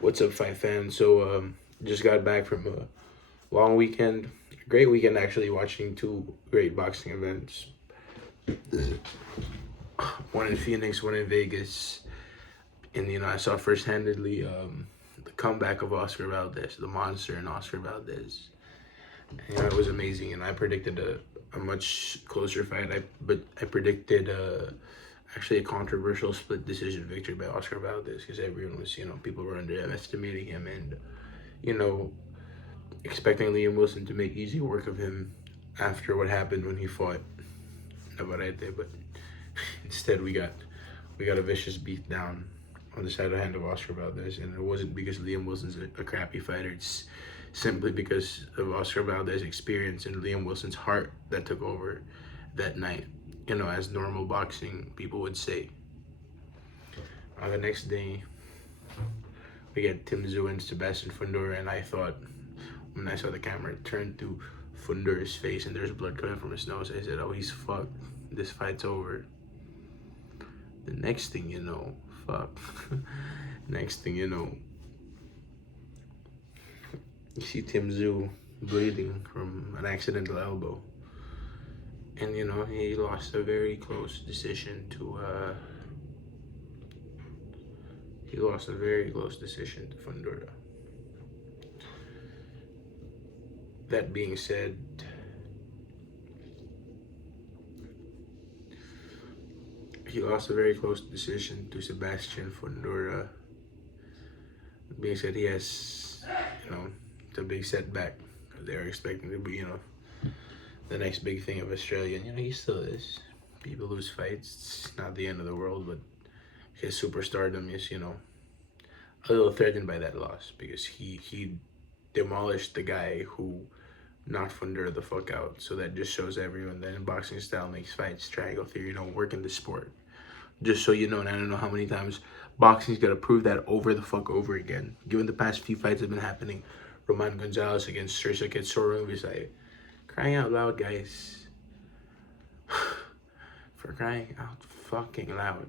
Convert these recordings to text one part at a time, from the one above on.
What's up, fight fans? Just got back from a long weekend, great weekend actually, watching two great boxing events. One in Phoenix, one in Vegas, and I saw first-handedly the comeback of Oscar Valdez, the monster, and Oscar Valdez. It was amazing, and I predicted a much closer fight. I predicted actually a controversial split decision victory by Oscar Valdez because everyone was people were underestimating him and you know expecting Liam Wilson to make easy work of him after what happened when he fought Navarrete, but instead we got a vicious beat down on the side of hand of Oscar Valdez, and it wasn't because Liam Wilson's a crappy fighter. It's simply because of Oscar Valdez's experience and Liam Wilson's heart that took over that night. As normal boxing people would say. On the next day, we get Tim Tszyu and Sebastian Fundora, and I thought, when I saw the camera turn to Fundora's face and there's blood coming from his nose, I said, oh, he's fucked. This fight's over. The next thing you know, fuck. Next thing you know, you see Tim Tszyu bleeding from an accidental elbow. And, he lost a very close decision to, Fundora. That being said, he lost a very close decision to Sebastian Fundora. Being said, he has, it's a big setback. They're expecting to be, the next big thing of Australia. And, he still is. People lose fights. It's not the end of the world, but his superstardom is, a little threatened by that loss because he demolished the guy who knocked Fundora the fuck out. So that just shows everyone that in boxing style makes fights. Triangle theory don't work in the sport. Just so you know, and I don't know how many times boxing's got to prove that over the fuck over again. Given the past few fights that have been happening, Roman Gonzalez against Sirsaket Sorunvisai. Crying out loud, guys. For crying out fucking loud.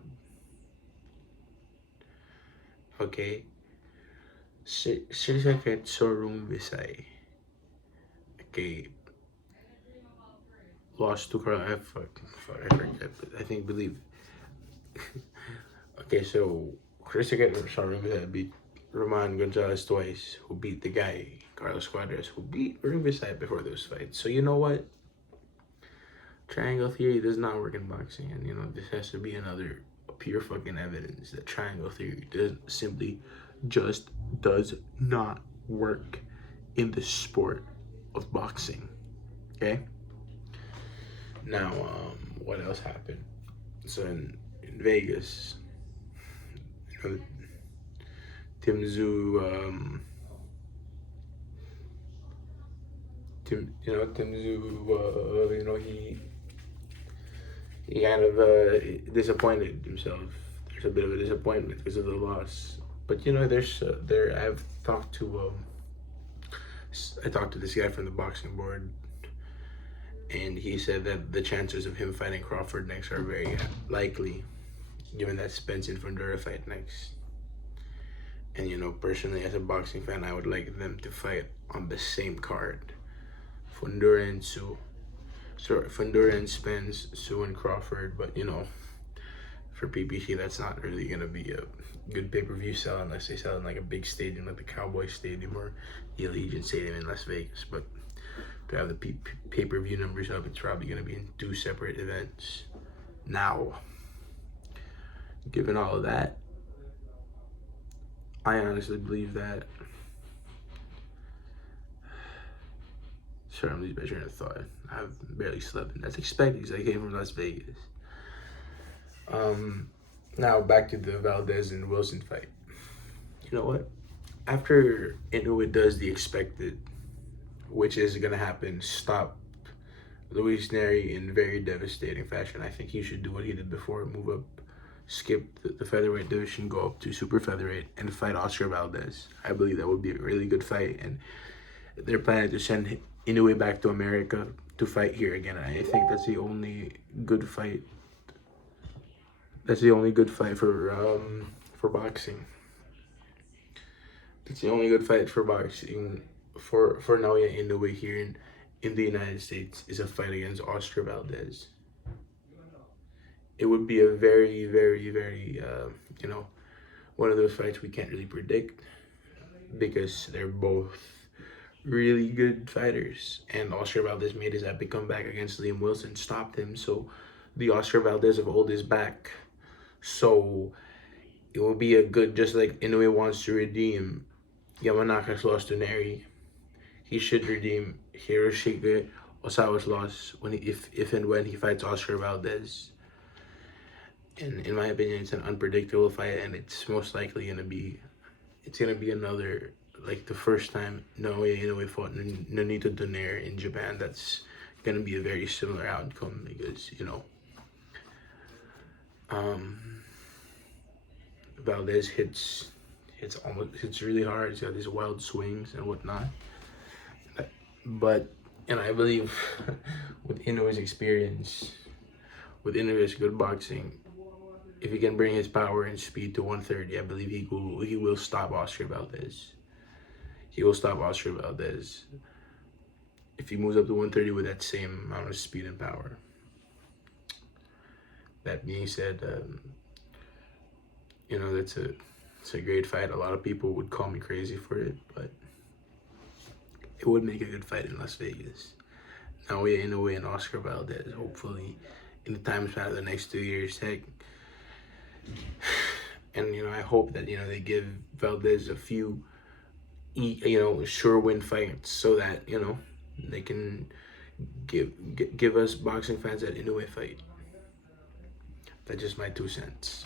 Okay? Sirsaket Sorunvisai. Okay. Lost to Carl. I forget. I believe. Okay, so Sirsaket Sorunvisai beat Roman Gonzalez twice, who beat the guy, Carlos Cuadras, who beat Rubisai before those fights. So you know what? Triangle theory does not work in boxing, and this has to be another pure fucking evidence that triangle theory just does not work in the sport of boxing. Okay? Now, what else happened? So in Vegas, Tim Tszyu, Tim Tszyu, he kind of disappointed himself. There's a bit of a disappointment because of the loss. But I've talked to I talked to this guy from the boxing board, and he said that the chances of him fighting Crawford next are very likely, given that Spence and Fundora fight next. And personally, as a boxing fan, I would like them to fight on the same card. Fundora and Spence, Tszyu and Crawford. But for PPC, that's not really gonna be a good pay-per-view sell unless they sell in like a big stadium like the Cowboy Stadium or the Allegiant Stadium in Las Vegas. But to have the pay-per-view numbers up, it's probably gonna be in two separate events. Now, given all of that, I honestly believe that. Sorry, I'm losing my train of thought. I've barely slept, and that's expected because I came from Las Vegas. Now back to the Valdez and Wilson fight. You know what? After Inoue does the expected, which is gonna happen, stop Luis Neri in very devastating fashion, I think he should do what he did before, move up, skip the featherweight division, go up to super featherweight, and fight Oscar Valdez. I believe that would be a really good fight, and they're planning to send Inoue back to America to fight here again. I think that's the only good fight. That's the only good fight for boxing. It's the only good fight for boxing for Naoya Inoue here in the United States is a fight against Oscar Valdez. It would be a very, very, very, one of those fights we can't really predict because they're both really good fighters. And Oscar Valdez made his epic comeback against Liam Wilson, stopped him. So the Oscar Valdez of old is back. So it will be a good, just like Inoue wants to redeem Yamanaka's loss to Neri, he should redeem Hiroshige Osawa's loss if and when he fights Oscar Valdez. And in my opinion, it's an unpredictable fight, and it's most likely gonna be another, like the first time Naoya Inoue fought Nonito Donaire in Japan. That's gonna be a very similar outcome because Valdez hits really hard. He's got these wild swings and whatnot. But I believe with Inoue's experience, with Inoue's good boxing, if he can bring his power and speed to 130, I believe he will stop Oscar Valdez. He will stop Oscar Valdez if he moves up to 130 with that same amount of speed and power. That being said, it's a great fight. A lot of people would call me crazy for it, but it would make a good fight in Las Vegas. Naoya Inoue and Oscar Valdez, hopefully in the time span of the next 2 years, heck. And I hope that they give Valdez a few sure win fights so that they can give us boxing fans that Inoue fight. That's just my 2 cents.